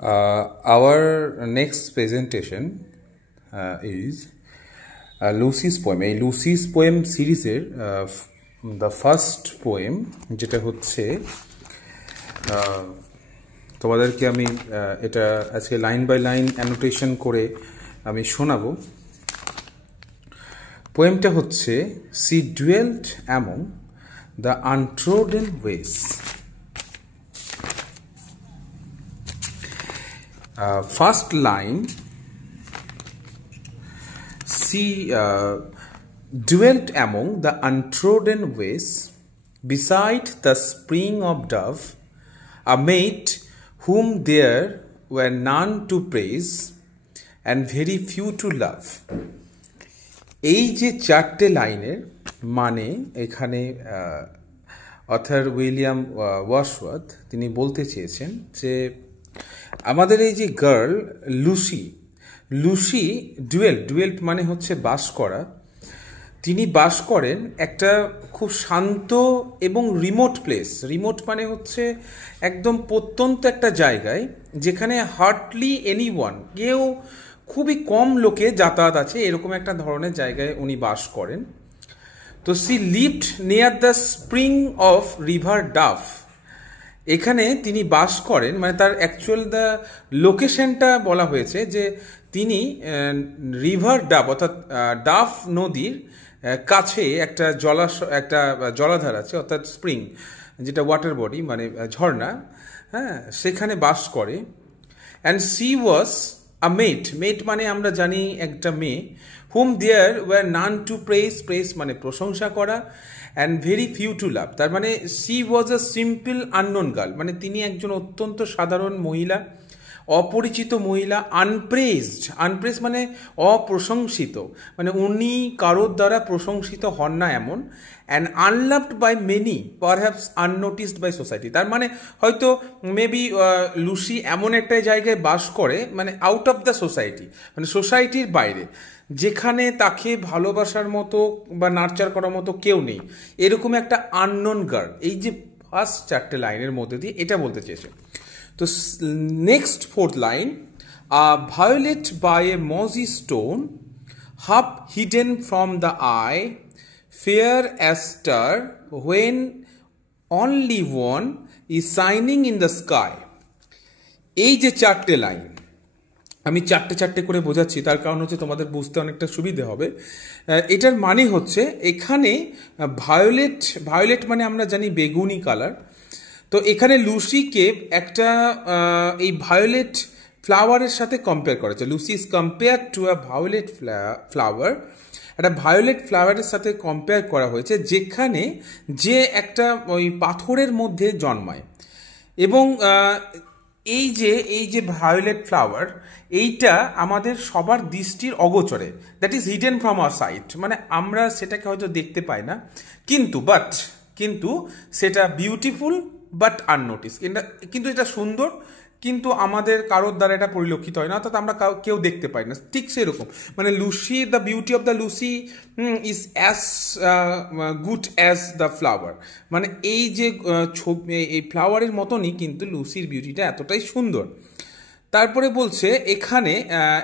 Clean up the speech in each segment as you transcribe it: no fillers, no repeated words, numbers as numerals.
Our next presentation is Lucy's poem. এই Lucy's poem সিরিজের the first poem যেটা হচ্ছে তোমাদেরকে আমি এটা আজকে লাইন বাই লাইন অ্যানোটেশন করে আমি শোনাবো। পোয়েমটা হচ্ছে She dwelt among the untrodden ways. First line, she dwelt among the untrodden ways, beside the spring of Dove, a maid whom there were none to praise, and very few to love. এই যে চারটে লাইনের মানে এখানে author William Wordsworth তিনি বলতে চেয়েছেন যে আমাদের এই যে গার্ল লুসি ডুয়েল্ট মানে হচ্ছে বাস করা, তিনি বাস করেন একটা খুব শান্ত এবং রিমোট প্লেস। রিমোট মানে হচ্ছে একদম প্রত্যন্ত একটা জায়গায় যেখানে হার্ডলি এনিওয়ান, কেউ খুবই কম লোকে যাতায়াত আছে, এরকম একটা ধরনের জায়গায় উনি বাস করেন। তো she lived near the spring of river Dove, এখানে তিনি বাস করেন, মানে তার অ্যাকচুয়াল দ্য লোকেশনটা বলা হয়েছে যে তিনি রিভার ডাফ অর্থাৎ ডাফ নদীর কাছে একটা জলাধার আছে অর্থাৎ স্প্রিং, যেটা ওয়াটার বডি মানে ঝর্ণা, হ্যাঁ, সেখানে বাস করে। অ্যান্ড সি ওয়াজ আ মেট মানে আমরা জানি একটা মেয়ে, hmm there were none to praise মানে প্রশংসা করা, and very few to love, তার মানে she was a simple unknown girl, মানে তিনি একজন অত্যন্ত সাধারণ মহিলা, অপরিচিত মহিলা। আনপ্রেজড মানে অপ্রশংসিত, মানে উনি কারোর দ্বারা প্রশংসিত হন না এমন। And unloved by many, perhaps unnoticed by society, তার মানে হয়তো মেবি লুসি এমন একটা জায়গায় বাস করে মানে আউট অফ দ্য সোসাইটি, মানে সোসাইটির বাইরে, যেখানে তাকে ভালোবাসার মতো বা নার্চার করার মতো কেউ নেই, এরকম একটা আননোন গার্ল। এই যে ফার্স্ট চারটে লাইনের মধ্যে দিয়ে এটা বলতে চেয়েছে। তো next fourth line, violet by a mossy stone, half hidden from the eye, fair as star, when only one is shining in the sky. এই যে চারটে লাইন আমি চারটে করে বোঝাচ্ছি, তার কারণ হচ্ছে তোমাদের বুঝতে অনেকটা সুবিধে হবে। এটার মানে হচ্ছে এখানে ভায়োলেট মানে আমরা জানি বেগুনি কালার। তো এখানে লুসিকে একটা এই ভায়োলেট ফ্লাওয়ারের সাথে কম্পেয়ার করা হচ্ছে। Lucy is compare to a violet flower, একটা ভায়োলেট ফ্লাওয়ারের সাথে কম্পেয়ার করা হয়েছে, যেখানে যে একটা ওই পাথরের মধ্যে জন্মায়। এবং এই যে ভায়োলেট ফ্লাওয়ার, এইটা আমাদের সবার দৃষ্টির অগোচরে, that is hidden from our sight, মানে আমরা সেটাকে হয়তো দেখতে পাই না, কিন্তু সেটা বিউটিফুল বাট আননোটিস, কিন্তু এটা সুন্দর, কিন্তু আমাদের কারোর দ্বারা এটা পরিলক্ষিত হয় না, অর্থাৎ আমরা কেউ দেখতে পাই না। ঠিক সেরকম মানে Lucy, the beauty of the Lucy is as good as the flower, মানে এই যে এই ফ্লাওয়ারের মতনই কিন্তু লুসির বিউটিটা এতটাই সুন্দর। তারপরে বলছে এখানে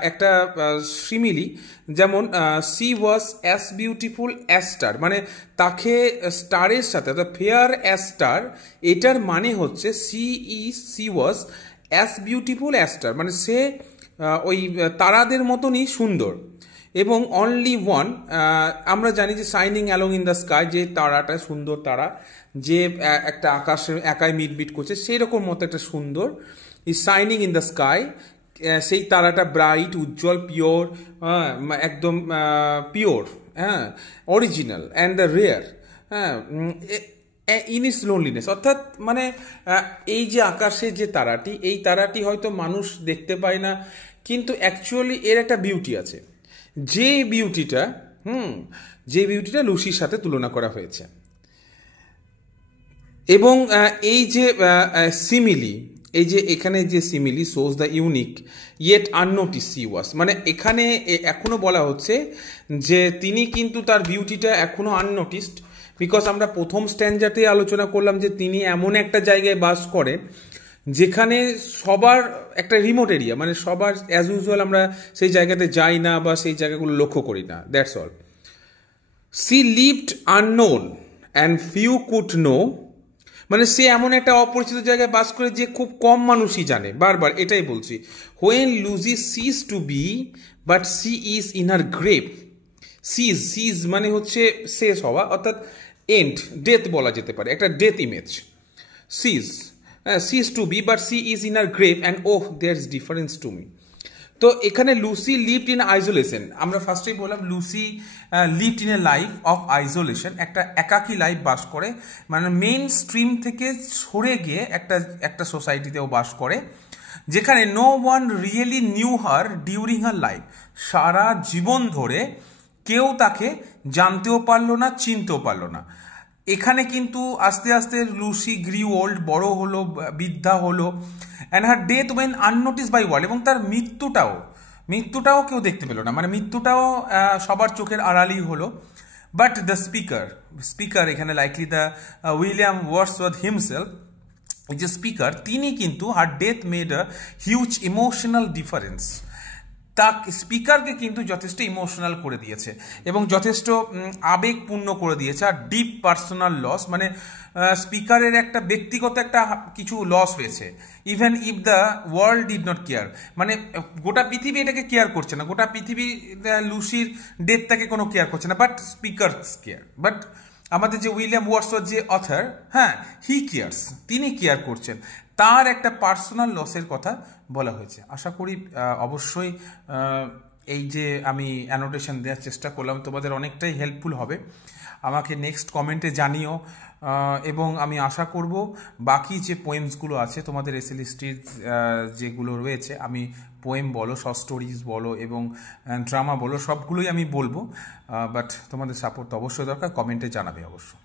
একটা সিমিলি, যেমন C was as beautiful as star, মানে তাকে স্টারের সাথে অর্থাৎ ফেয়ার অ্যাজ স্টার, এটার মানে হচ্ছে C was as beautiful as star, মানে সে ওই তারাদের মতনই সুন্দর। এবং অনলি ওয়ান, আমরা জানি যে shining along in the sky, যে তারাটা সুন্দর তারা, যে একটা আকাশে একাই মিটমিট করছে, সেই রকম মতো একটা সুন্দর is shining in the sky, সেই তারাটা ব্রাইট, উজ্জ্বল, পিওর, একদম পিওর, হ্যাঁ, অরিজিনাল, অ্যান্ড দ্য রেয়ার, হ্যাঁ, ইন ইটস লোনলিনেস, অর্থাৎ মানে এই যে আকাশে যে তারাটি, এই তারাটি হয়তো মানুষ দেখতে পায় না, কিন্তু অ্যাকচুয়ালি এর একটা বিউটি আছে, যে বিউটিটা লুসির সাথে তুলনা করা হয়েছে। এবং এই যে সিমিলি, এই যে এখানে যে simile shows the unique yet unnoticed she was, মানে এখানে এখনো বলা হচ্ছে যে তিনি কিন্তু তার বিউটিটা এখনো আননোটিসড, বিকজ আমরা প্রথম স্ট্যান্ডাতে আলোচনা করলাম যে তিনি এমন একটা জায়গায় বাস করেন যেখানে সবার একটা রিমোট এরিয়া, মানে সবার অ্যাজ ইউজুয়াল আমরা সেই জায়গাতে যাই না বা সেই জায়গাগুলো লক্ষ্য করি না, that's all. She lived unknown and few could know, মানে সে এমন একটা অপরিচিত জায়গায় বাস করে যে খুব কম মানুষই জানে, বারবার এটাই বলছি। When Lucy ceased to be but she is in her grave. Ceased মানে হচ্ছে শেষ হওয়া, অর্থাৎ এন্ড, ডেথ বলা যেতে পারে, একটা death image. Ceased to be but she is in her grave and oh there is difference to me. তো এখানে লুসি লিভড ইন আইসোলেশন, আমরা ফার্স্টেই বললাম Lucy lived in a life of isolation, একটা একাকী লাইফ বাস করে, মানে মেইন স্ট্রিম থেকে সরে গিয়ে একটা সোসাইটিতেও বাস করে, যেখানে নো ওয়ান রিয়েলি নিউ হার ডিউরিং হার লাইফ। সারা জীবন ধরে কেউ তাকে জানতেও পারলো না, চিনতেও পারলো না। এখানে কিন্তু আস্তে আস্তে লুসি গ্রিউ ওল্ড, বড় হলো, বৃদ্ধা হলো, and her death went unnoticed by world, এবং তার মৃত্যুটাও কেউ দেখতে পেল না, মানে মৃত্যুটাও সবার চোখের আড়ালই হলো। বাট দ্য স্পিকার এখানে likely the William Wordsworth himself, এই যে স্পিকার, তিনি কিন্তু হার death made a huge emotional difference. তা স্পিকারকে কিন্তু যথেষ্ট ইমোশনাল করে দিয়েছে এবং যথেষ্ট আবেগপূর্ণ করে দিয়েছে। আর ডিপ পার্সোনাল লস, মানে স্পিকারের একটা ব্যক্তিগত একটা কিছু লস হয়েছে। Even if the world did not care, মানে গোটা পৃথিবী এটাকে কেয়ার করছে না, গোটা পৃথিবী লুসির ডেথটাকে কোনো কেয়ার করছে না, বাট স্পিকারস কেয়ার। বাট আমাদের যে উইলিয়াম ওয়ার্ডসওয়ার্থ যে অথার, হ্যাঁ, হি কেয়ার্স, তিনি কেয়ার করছেন, তার একটা পার্সোনাল লসের কথা বলা হয়েছে। আশা করি অবশ্যই এই যে আমি অ্যানোটেশন দেওয়ার চেষ্টা করলাম তোমাদের অনেকটাই হেল্পফুল হবে। আমাকে নেক্সট কমেন্টে জানিও, এবং আমি আশা করব বাকি যে পোয়েমসগুলো আছে তোমাদের এসএলএসটির যেগুলো রয়েছে, আমি পোয়েম বলো, শর্ট স্টোরিজ বলো এবং ড্রামা বলো, সবগুলোই আমি বলবো। বাট তোমাদের সাপোর্ট তো অবশ্যই দরকার, কমেন্টে জানাবে অবশ্যই।